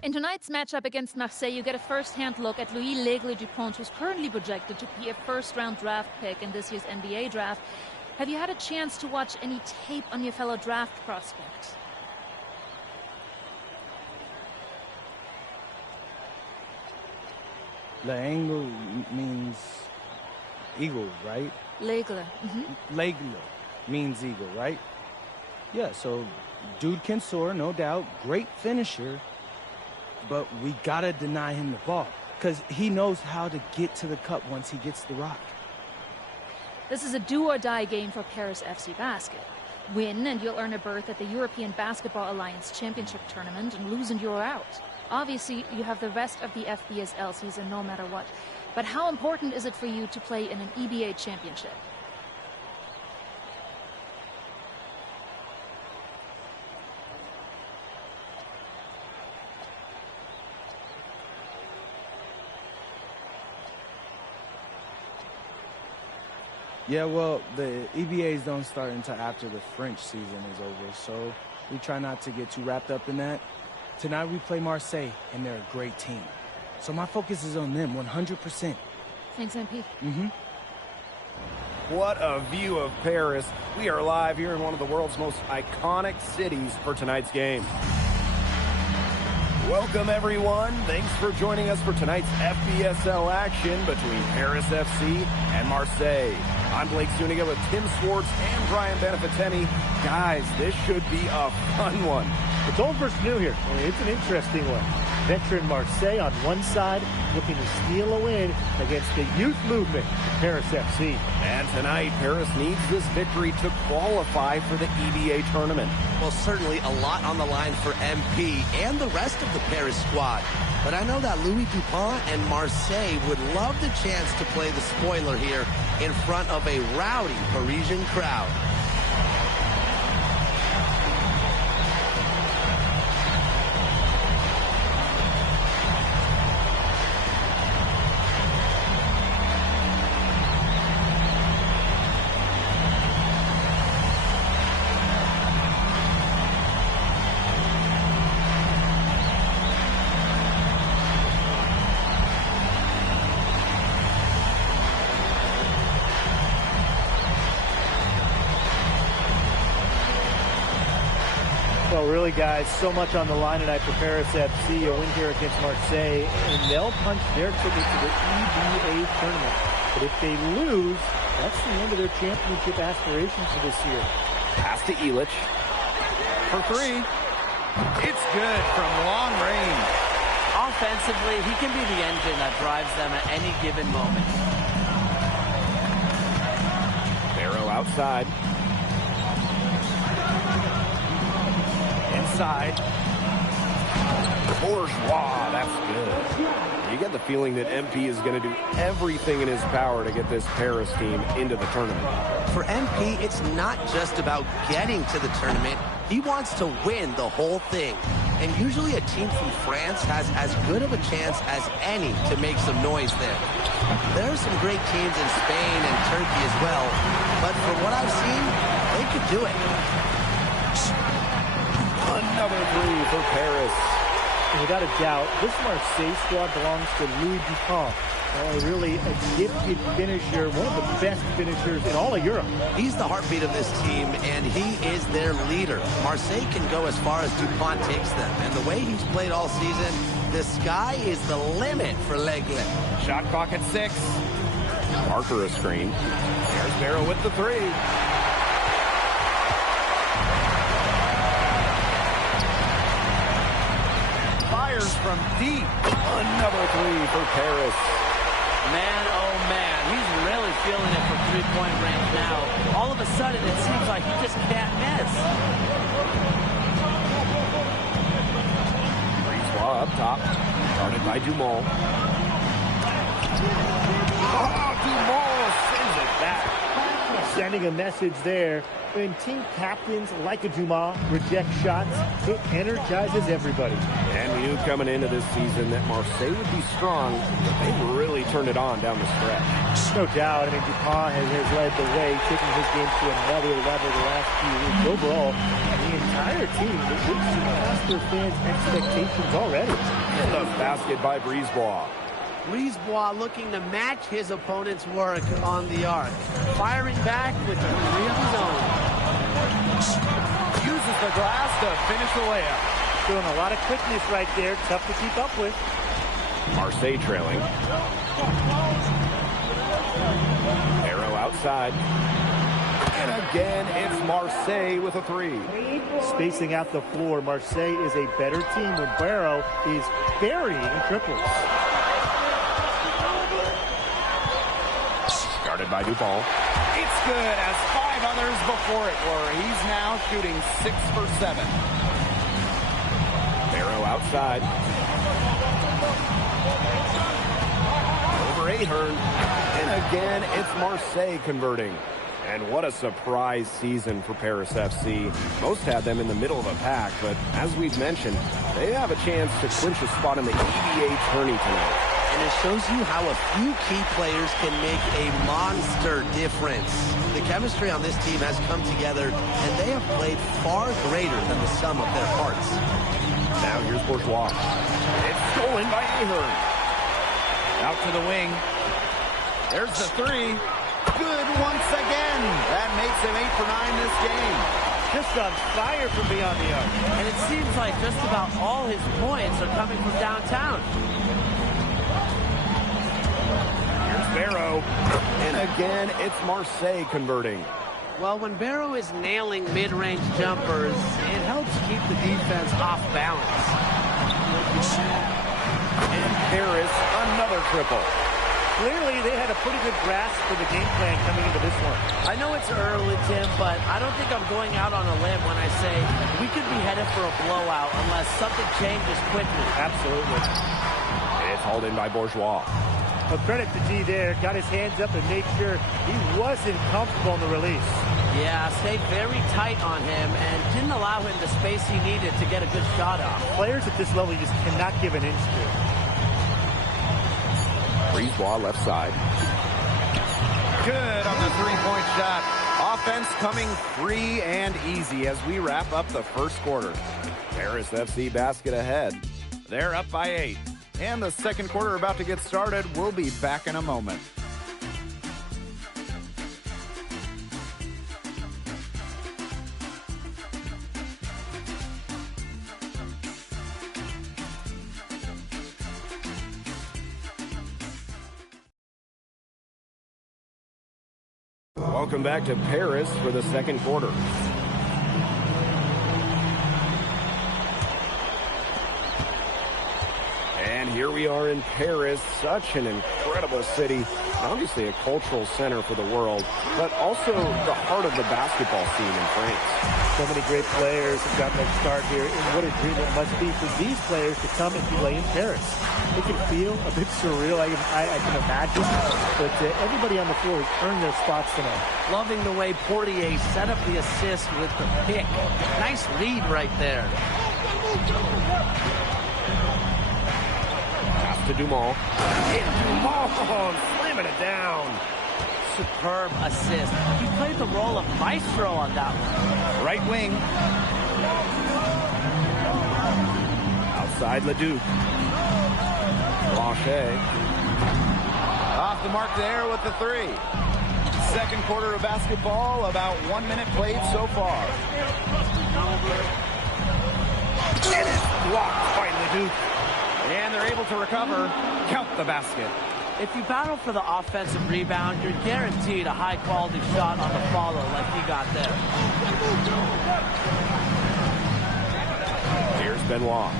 In tonight's matchup against Marseille, you get a first-hand look at Louis L'Aigle-Dupont, who's currently projected to be a first-round draft pick in this year's NBA draft. Have you had a chance to watch any tape on your fellow draft prospect? L'Aigle means eagle, right? L'Aigle. L'Aigle means eagle, right? Yeah, so dude can soar, no doubt. Great finisher. But we gotta deny him the ball, because he knows how to get to the cup once he gets the rock. This is a do-or-die game for Paris FC Basket. Win and you'll earn a berth at the European Basketball Alliance Championship Tournament, and lose and you're out. Obviously, you have the rest of the FBSL season no matter what. But how important is it for you to play in an EBA championship? Yeah, well, the EBAs don't start until after the French season is over, so we try not to get too wrapped up in that. Tonight we play Marseille, and they're a great team. So my focus is on them 100%. Thanks, MP. What a view of Paris. We are live here in one of the world's most iconic cities for tonight's game. Welcome, everyone. Thanks for joining us for tonight's FBSL action between Paris FC and Marseille. I'm Blake Zuniga with Tim Swartz and Brian Beneficeni. Guys, this should be a fun one. It's old versus new here. It's an interesting one. Veteran Marseille on one side, looking to steal a win against the youth movement of Paris FC. And tonight, Paris needs this victory to qualify for the EBA tournament. Well, certainly a lot on the line for MP and the rest of the Paris squad. But I know that Louis Dupont and Marseille would love the chance to play the spoiler here in front of a rowdy Parisian crowd. Well, really, guys, so much on the line tonight for Paris FC. A win here against Marseille, and they'll punch their ticket to the EBA tournament. But if they lose, that's the end of their championship aspirations for this year. Pass to Illich for three. It's good from long range. Offensively, he can be the engine that drives them at any given moment. Barrow outside. Inside. Bourgeois, that's good. You get the feeling that MP is going to do everything in his power to get this Paris team into the tournament. For MP, it's not just about getting to the tournament. He wants to win the whole thing. And usually a team from France has as good of a chance as any to make some noise there. There are some great teams in Spain and Turkey as well, but from what I've seen, they could do it. Another three for Paris. And without a doubt, this Marseille squad belongs to Louis Dupont. Really a gifted finisher, one of the best finishers in all of Europe. He's the heartbeat of this team, and he is their leader. Marseille can go as far as Dupont takes them, and the way he's played all season, the sky is the limit for L'Aigle. Shot clock at 6. Parker a screen. There's Barrow with the three. Fires from deep. Another three for Paris. Man, oh man, he's really feeling it from three-point range now. All of a sudden, it seems like he just can't miss. Brisebois up top. Guarded by Dumont. Oh, Dumont sends it back. Sending a message there. When team captains like a Dumas reject shots, it energizes everybody. And we knew coming into this season that Marseille would be strong, but they really turned it on down the stretch. No doubt. I mean, Dupont has led the way, taking his game to another level the last few weeks. Overall, the entire entire team, they've surpassed their fans' expectations already. And a basket by Brisebois. Brisebois looking to match his opponent's work on the arc. Firing back with three of his own. Uses the glass to finish the layup. Showing a lot of quickness right there. Tough to keep up with. Marseille trailing. Arrow outside. And again, it's Marseille with a three. Spacing out the floor, Marseille is a better team when Barrow is burying triples. Guarded by Dupont. It's good, as 5 others before it were. He's now shooting 6 for 7. Barrow outside. Over Ahern. And again, it's Marseille converting. And what a surprise season for Paris FC. Most had them in the middle of a pack, but as we've mentioned, they have a chance to clinch a spot in the EBA tourney tonight. And it shows you how a few key players can make a monster difference. The chemistry on this team has come together, and they have played far greater than the sum of their parts. Now here's Bourgeois. It's stolen by Ahern. Out to the wing. There's the three. Good once again. That makes him 8 for 9 this game. Just on fire from beyond the arc. And it seems like just about all his points are coming from downtown. Here's Barrow. And again, it's Marseille converting. Well, when Barrow is nailing mid-range jumpers, it helps keep the defense off balance. And Paris, another triple. Clearly, they had a pretty good grasp for the game plan coming into this one. I know it's early, Tim, but I don't think I'm going out on a limb when I say we could be headed for a blowout unless something changes quickly. Absolutely. It's hauled in by Bourgeois. Well, credit to G there. Got his hands up and made sure he wasn't comfortable in the release. Yeah, stayed very tight on him and didn't allow him the space he needed to get a good shot off. Players at this level you just cannot give an inch to. Brisebois left side. Good on the three-point shot. Offense coming free and easy as we wrap up the first quarter. Paris FC basket ahead. They're up by 8. And the second quarter about to get started. We'll be back in a moment. Welcome back to Paris for the second quarter. And here we are in Paris, such an incredible city, obviously a cultural center for the world, but also the heart of the basketball scene in France. So many great players have gotten their start here, and what a dream it must be for these players to come and play in Paris. It can feel a bit surreal, I can imagine, but everybody on the floor has earned their spots tonight. Loving the way Portier set up the assist with the pick. Nice read right there. Pass to Dumont. And Dumont slamming it down. Superb assist. He played the role of maestro on that one. Right wing. Outside Leduc. Blanchet. Off the mark there with the three. Second quarter of basketball, about 1 minute played so far. And it's blocked by Leduc. And they're able to recover. Count the basket. If you battle for the offensive rebound, you're guaranteed a high-quality shot on the follow like he got there. Here's Benoit.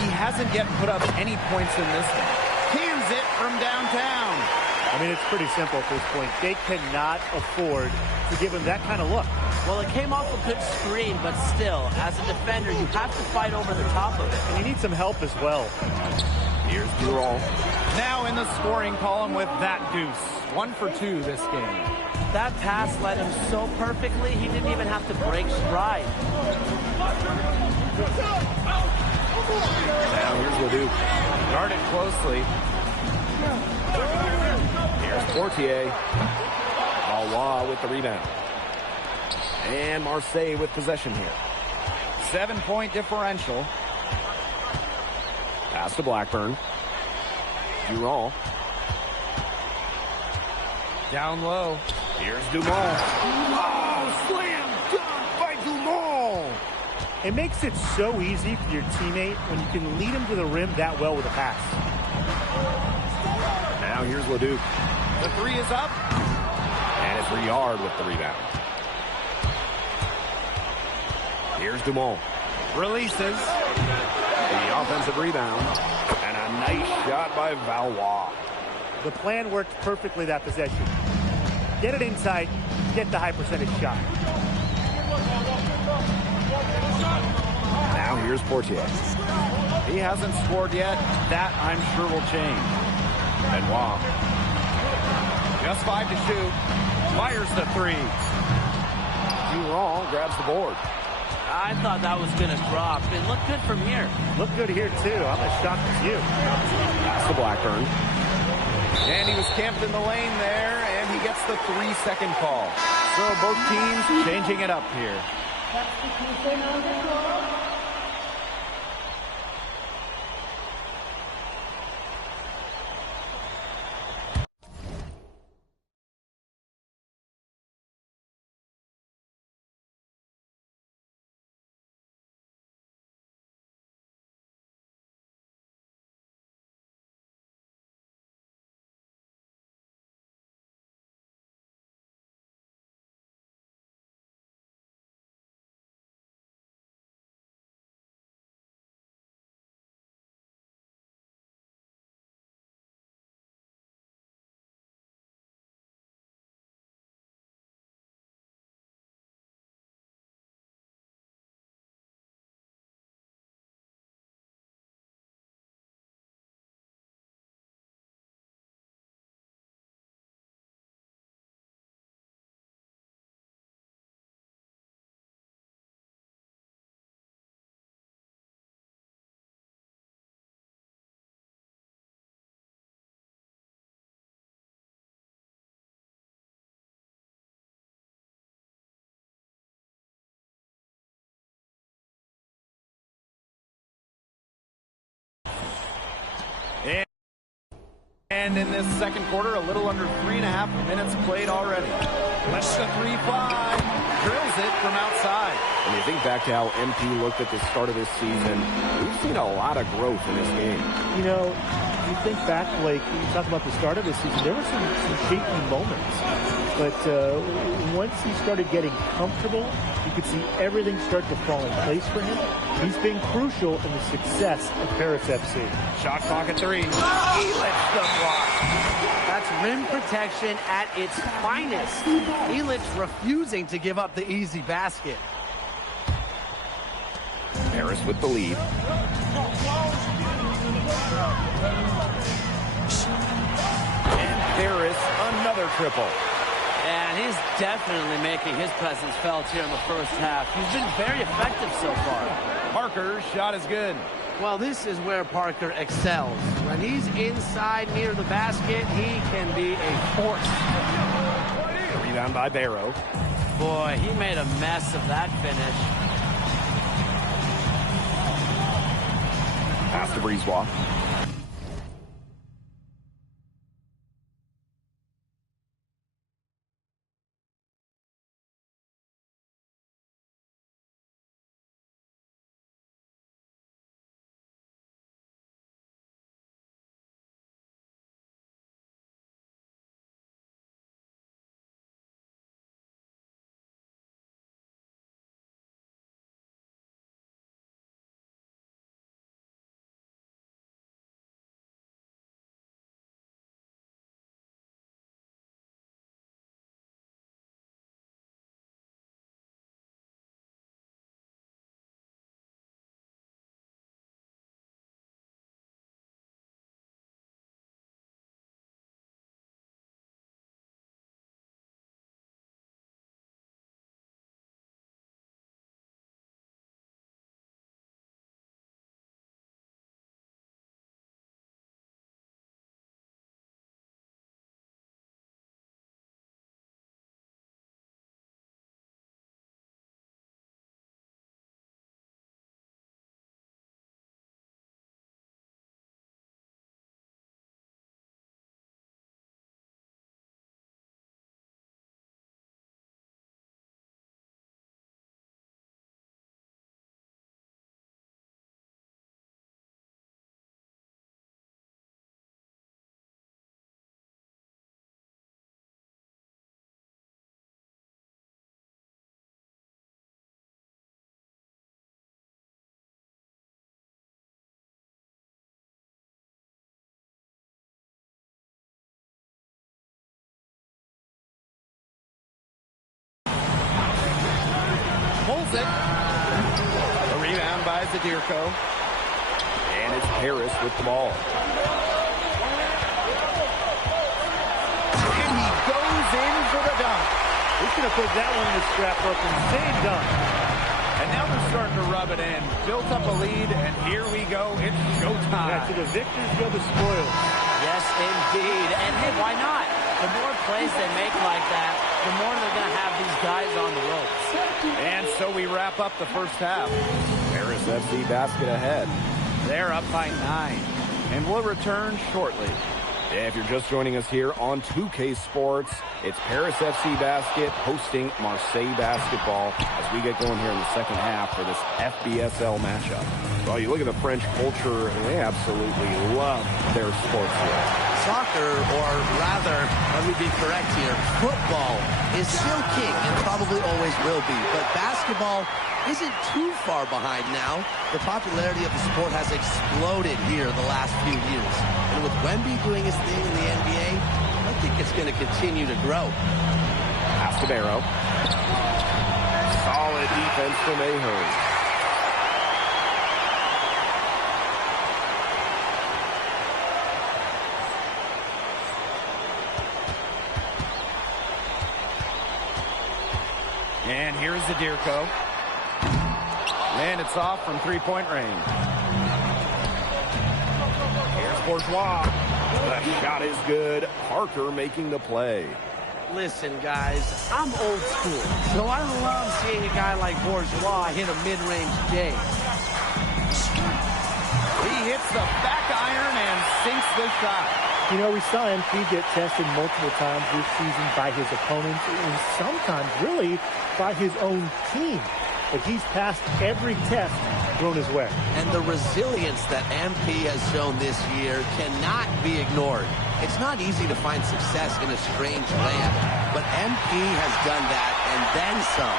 He hasn't yet put up any points in this one. Cans it from downtown. I mean, it's pretty simple at this point. They cannot afford to give him that kind of look. Well, it came off a good screen, but still, as a defender, you have to fight over the top of it. And you need some help as well. Here's Durall. Now in the scoring column with that deuce. 1 for 2 this game. That pass led him so perfectly, he didn't even have to break stride. Now here's Leduc. Guarded closely. Here's Portier. Valois with the rebound. And Marseille with possession here. 7-point differential. Pass to Blackburn. Durant. Down low. Here's Dumont. Oh, slam dunk by Dumont. It makes it so easy for your teammate when you can lead him to the rim that well with a pass. Now here's Leduc. The three is up. And it's Riard with the rebound. Here's Dumont. Releases. The offensive rebound. And a nice shot by Valois. The plan worked perfectly that possession. Get it inside, get the high percentage shot. Now here's Portier. He hasn't scored yet. That, I'm sure, will change. Benoit. Just 5 to shoot. Fires the three. Durant grabs the board. I thought that was going to drop. It looked good from here. Looked good here, too. I'm as shocked as you. That's the Blackburn. And he was camped in the lane there, and he gets the 3-second call. So both teams changing it up here. And in this second quarter, a little under 3.5 minutes played already. Lets the 3 fly. Drills it from outside. When you think back to how MP looked at the start of this season, we've seen a lot of growth in this game. You know, you think back, Blake, you talk about the start of this season, there were some shaky moments. But once he started getting comfortable, you could see everything start to fall in place for him. He's been crucial in the success of Paris FC. Shot clock at 3. He lets the block. That's rim protection at its finest. Elitch refusing to give up the easy basket. Paris with the lead. And Paris another triple. And he's definitely making his presence felt here in the first half. He's been very effective so far. Parker's shot is good. Well, this is where Parker excels. When he's inside near the basket, he can be a force. Rebound by Barrow. Boy, he made a mess of that finish. Pass to Brisebois. Zadirko. And it's Harris with the ball. And he goes in for the dunk. He's going to put that one in his scrapbook and save dunk. And now they're starting to rub it in. Built up a lead, and here we go. It's showtime. Yeah, to the victors go the spoils. Yes, indeed. And hey, why not? The more plays they make like that, the more they're going to have these guys on the ropes. And so we wrap up the first half. Paris FC basket ahead. They're up by 9. And we'll return shortly. If you're just joining us here on 2K Sports, it's Paris FC Basket hosting Marseille Basketball as we get going here in the second half for this FBSL matchup. Well, you look at the French culture, they absolutely love their sports here. Soccer, or rather, let me be correct here, football is still king and probably always will be. But basketball isn't too far behind now. The popularity of the sport has exploded here the last few years. And with Wemby doing his thing in the NBA, I think it's going to continue to grow. Pass to Barrow. Solid defense from Ahern. And here's Zadirko. And it's off from three-point range. Here's Bourgeois. The shot is good. Parker making the play. Listen, guys, I'm old school, so I love seeing a guy like Bourgeois hit a mid-range game. He hits the back iron and sinks the shot. You know, we saw MP get tested multiple times this season by his opponents and sometimes really by his own team. But he's passed every test thrown his way. And the resilience that MP has shown this year cannot be ignored. It's not easy to find success in a strange land, but MP has done that and then some.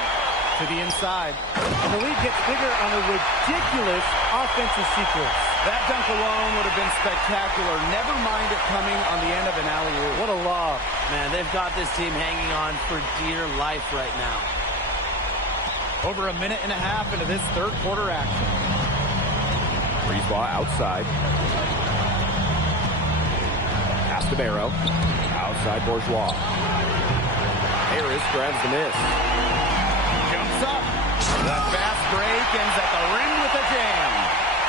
To the inside. And the lead gets bigger on a ridiculous offensive sequence. That dunk alone would have been spectacular. Never mind it coming on the end of an alley-oop. What a lob. Man, they've got this team hanging on for dear life right now. Over a minute and a half into this third quarter action. Brisebois outside. Pass to Barrow. Outside Bourgeois. Harris grabs the miss. Jumps up. The fast break ends at the rim with a jam.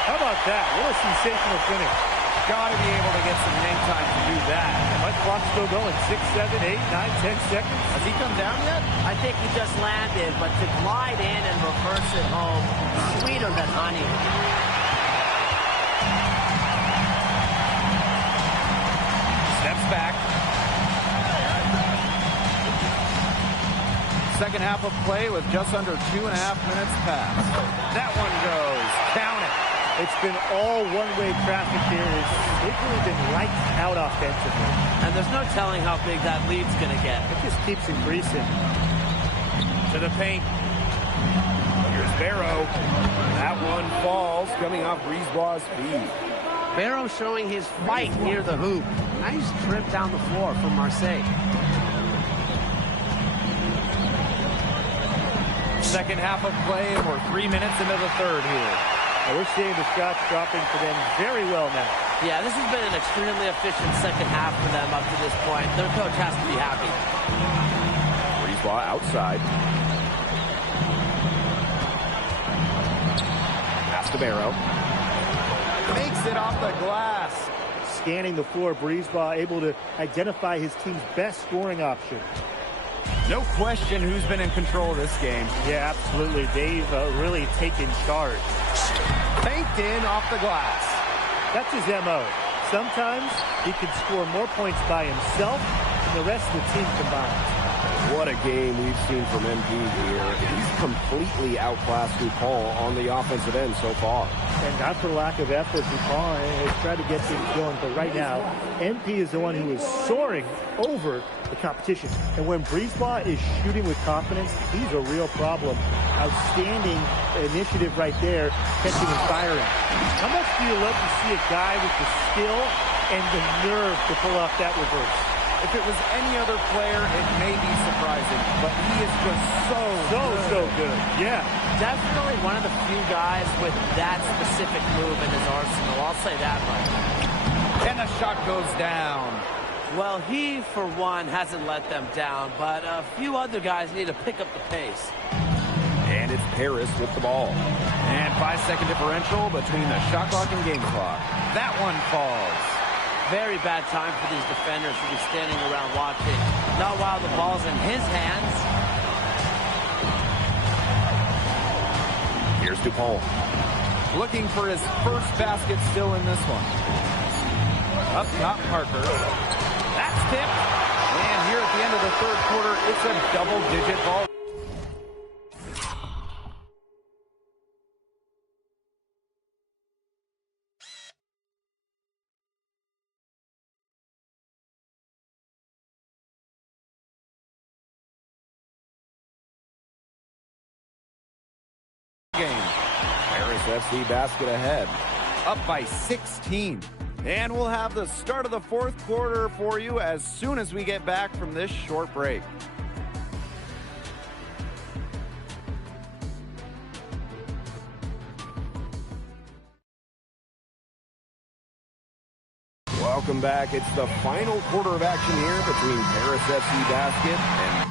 How about that? What a sensational finish. Gotta be able to get some hang time to do that. My clock's still going. 6, 7, 8, 9, 10 seconds. Has he come down yet? I think he just landed, but to glide in and reverse it home, sweeter than honey. Steps back. Second half of play with just under 2.5 minutes passed. That one goes. Count it. It's been all one-way traffic here. They've really been lights out offensively. And there's no telling how big that lead's going to get. It just keeps increasing. To the paint. Here's Barrow. That one falls, coming off Brisebois' feet. Barrow showing his fight near the hoop. Nice trip down the floor from Marseille. Second half of play, and we're 3 minutes into the third here. We're seeing the shots dropping for them very well now. Yeah, this has been an extremely efficient second half for them up to this point. Their coach has to be happy. Brisebois outside. Pass to Barrow. Makes it off the glass. Scanning the floor, Brisebois able to identify his team's best scoring option. No question who's been in control of this game. Yeah, absolutely. They've really taken charge. Banked in off the glass. That's his MO. Sometimes he can score more points by himself than the rest of the team combined. What a game we've seen from MP here. He's completely outclassed DuPont on the offensive end so far. And not for lack of effort, DuPont has tried to get things going, but right now, MP is the one who is soaring over the competition. And when Brisebois is shooting with confidence, he's a real problem. Outstanding initiative right there, catching and firing. How much do you love to see a guy with the skill and the nerve to pull off that reverse? If it was any other player, it may be surprising, but he is just so good. Yeah. Definitely one of the few guys with that specific move in his arsenal. I'll say that much. And the shot goes down. Well, he, for one, hasn't let them down, but a few other guys need to pick up the pace. And it's Paris with the ball. And 5-second differential between the shot clock and game clock. That one falls. Very bad time for these defenders to be standing around watching. Not while the ball's in his hands. Here's Dupont. Looking for his first basket still in this one. Up top, Parker. That's tipped. And here at the end of the third quarter, it's a double-digit ball. Game. Paris FC basket ahead, up by 16. And we'll have the start of the fourth quarter for you as soon as we get back from this short break. Welcome back. It's the final quarter of action here between Paris FC basket and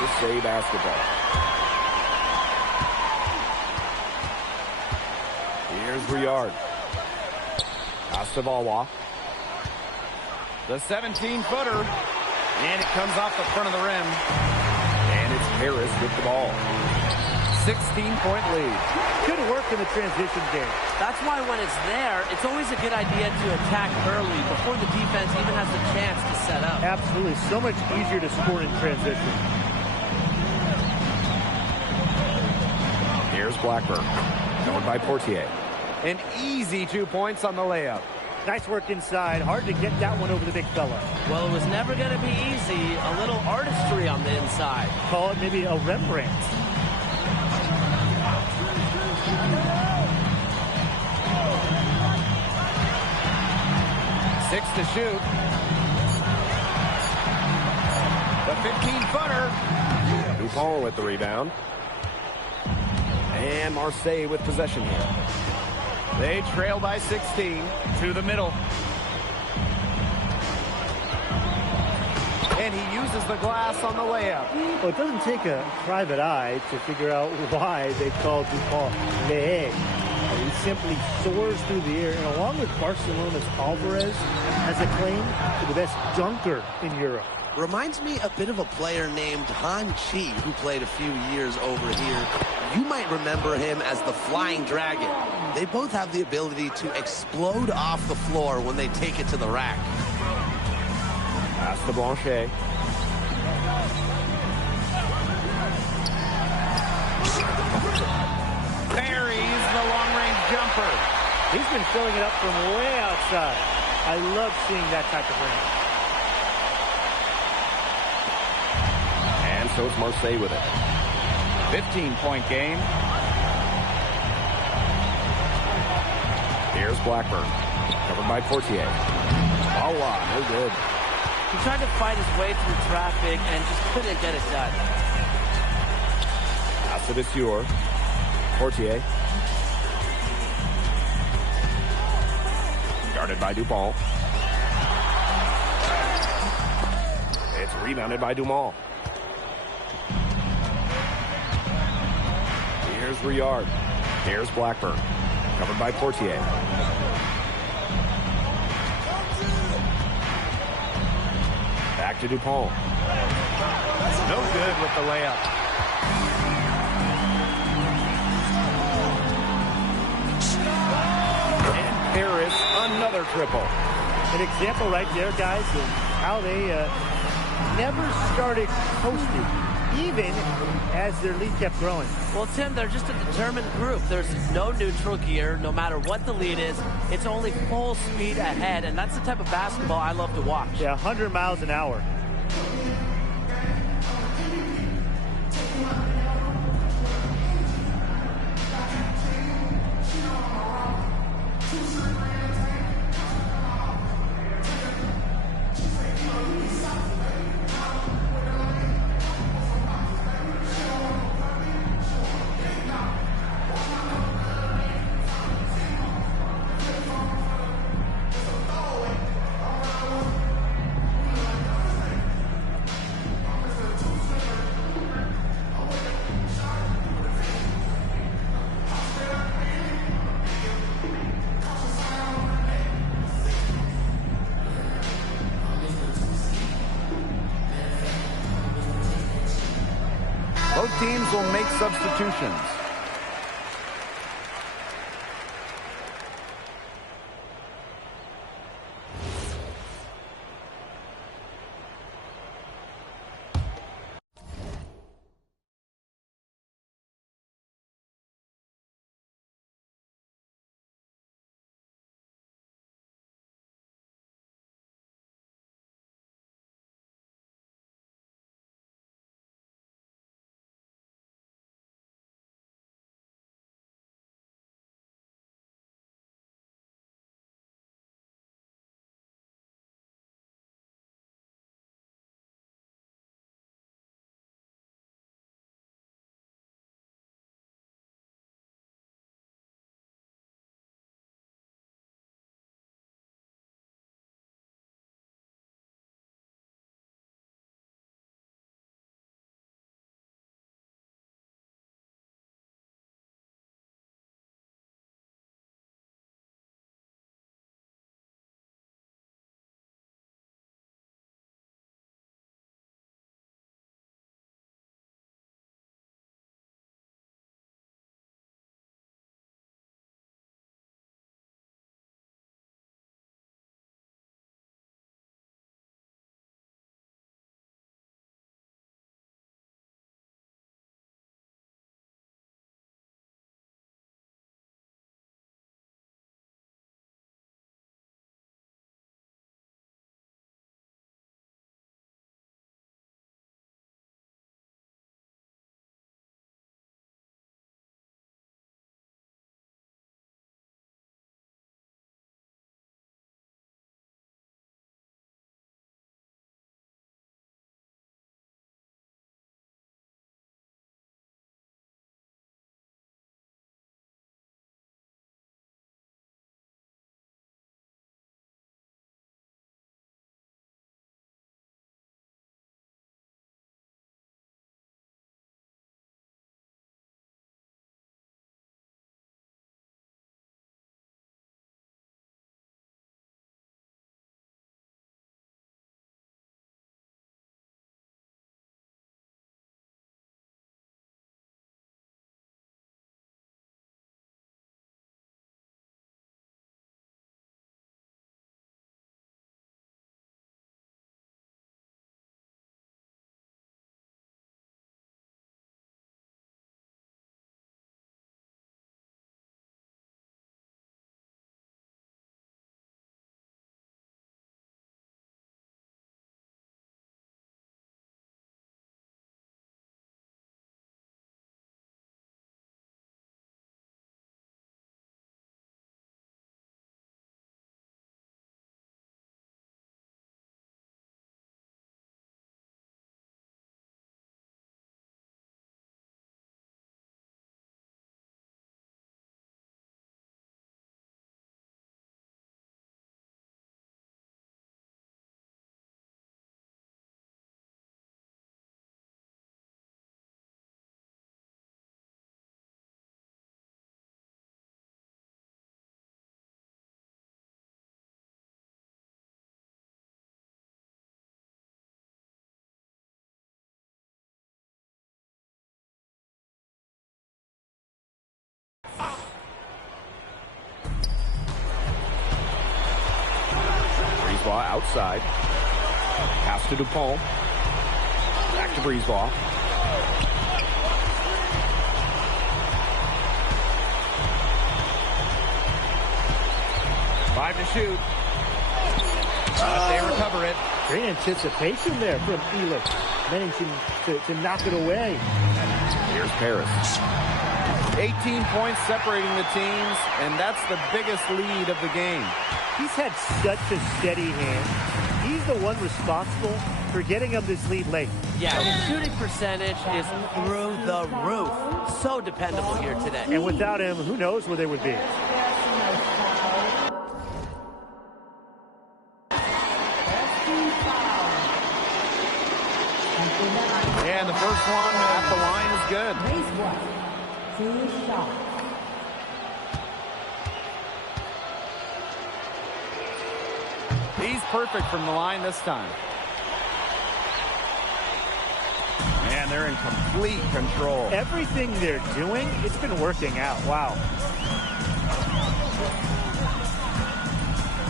Marseille basketball. Here's Riyard. Astavalwa. The 17-footer. And it comes off the front of the rim. And it's Paris with the ball. 16-point lead. Good work in the transition game. That's why when it's there, it's always a good idea to attack early before the defense even has the chance to set up. Absolutely. So much easier to score in transition. Here's Blackburn. Covered by Portier. An easy 2 points on the layup. Nice work inside. Hard to get that one over the big fella. Well, it was never going to be easy. A little artistry on the inside. Call it maybe a Rembrandt. Six to shoot. The 15-footer. Dupont with the rebound. And Marseille with possession here. They trail by 16 to the middle. And he uses the glass on the layup. Well, it doesn't take a private eye to figure out why they called Dupont Le Egg. He simply soars through the air, and along with Barcelona's Alvarez, has a claim to the best dunker in Europe. Reminds me a bit of a player named Han Chi, who played a few years over here. You might remember him as the Flying Dragon. They both have the ability to explode off the floor when they take it to the rack. Pass to Blanchet. Buries the long-range jumper. He's been filling it up from way outside. I love seeing that type of range. And so it's Marseille with it. 15-point game. Here's Blackburn. Covered by Portier. Allah, no good. He tried to fight his way through traffic and just couldn't get it done. Pass to Dessure. Portier. Guarded by Dupont. It's rebounded by Dumont. Here's Riard. Here's Blackburn. Covered by Portier. Back to Dupont. No good with the layup. And Paris, another triple. An example right there, guys, of how they never started coasting, even as their lead kept growing. Well, Tim, they're just a determined group. There's no neutral gear. No matter what the lead is, it's only full speed ahead, and that's the type of basketball I love to watch. Yeah, 100 miles an hour. Both teams will make substitutions. side. Pass to DuPont. Back to Brisebois. Five to shoot. They recover it. Great anticipation there from Felix, managing to knock it away. Here's Paris. 18 points separating the teams, and that's the biggest lead of the game. He's had such a steady hand. He's the one responsible for getting him this lead late. Yeah, his shooting percentage is through the roof. So dependable here today. And without him, who knows where they would be. And the first one at the line is good. He's perfect from the line this time. And they're in complete control. Everything they're doing, it's been working out. Wow.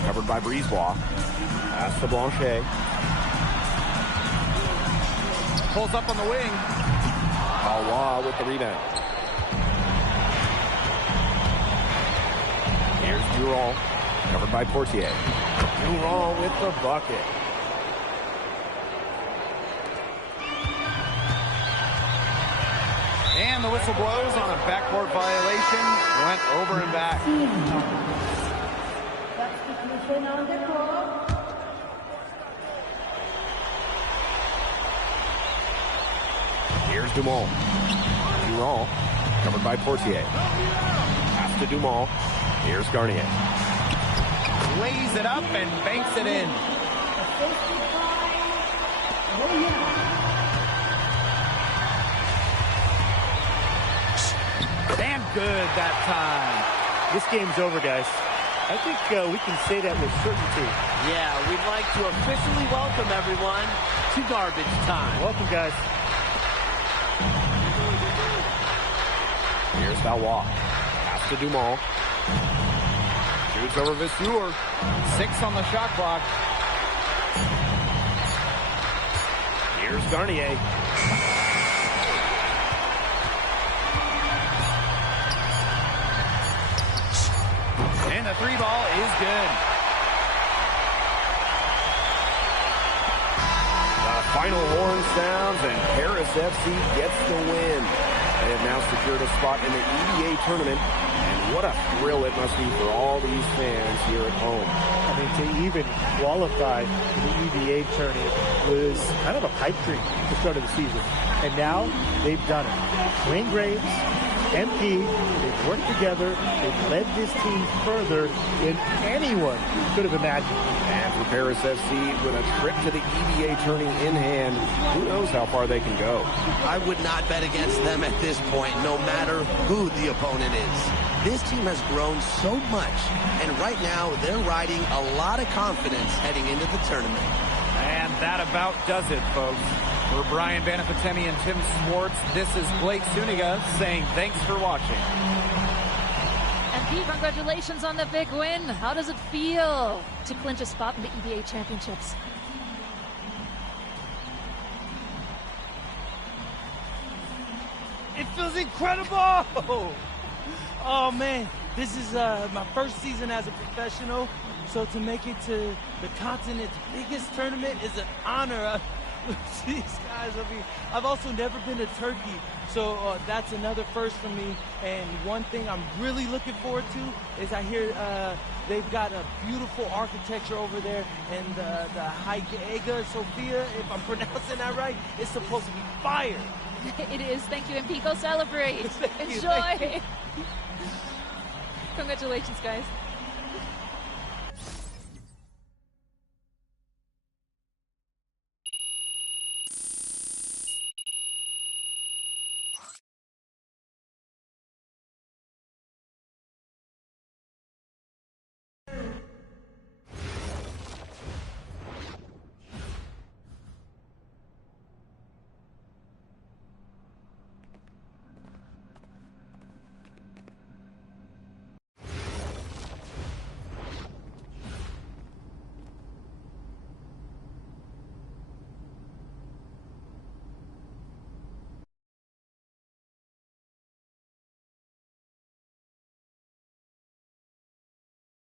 Covered by Brisebois. Pass to Blanchet. Pulls up on the wing. Awa with the rebound. Here's Durand. Covered by Portier. Durand with the bucket. And the whistle blows on a backcourt violation. Went over and back. Here's Dumont. Durand, covered by Portier. Pass to Dumont. Here's Garnier. Lays it up and banks it in. Damn good that time. This game's over, guys. I think we can say that with certainty. Yeah, we'd like to officially welcome everyone to garbage time. Welcome, guys. Here's Valois. Pass to Dumont. Shoots over Vasseur. 6 on the shot clock. Here's Garnier. And the 3-ball is good. The final horn sounds and Paris FC gets the win. They have now secured a spot in the EVA tournament, and what a thrill it must be for all these fans here at home. I mean, to even qualify for the EVA tournament was kind of a pipe dream at the start of the season. And now they've done it. Wayne Graves, MP, they've worked together, they've led this team further than anyone could have imagined. And for Paris FC, with a trip to the EVA tourney in hand, who knows how far they can go. I would not bet against them at this point, no matter who the opponent is. This team has grown so much, and right now they're riding a lot of confidence heading into the tournament. And that about does it, folks. For Brian Banafitemi and Tim Swartz, this is Blake Suniga saying thanks for watching. And Pete, congratulations on the big win. How does it feel to clinch a spot in the EVA Championships? It feels incredible! Oh man, this is my first season as a professional, so to make it to the continent's biggest tournament is an honor. These guys, I mean, I've also never been to Turkey, so that's another first for me. And one thing I'm really looking forward to is I hear they've got a beautiful architecture over there, and the Hagia Sophia, if I'm pronouncing that right, is supposed to be fire. It is. Thank you, MP. Go celebrate. Enjoy. Congratulations, guys.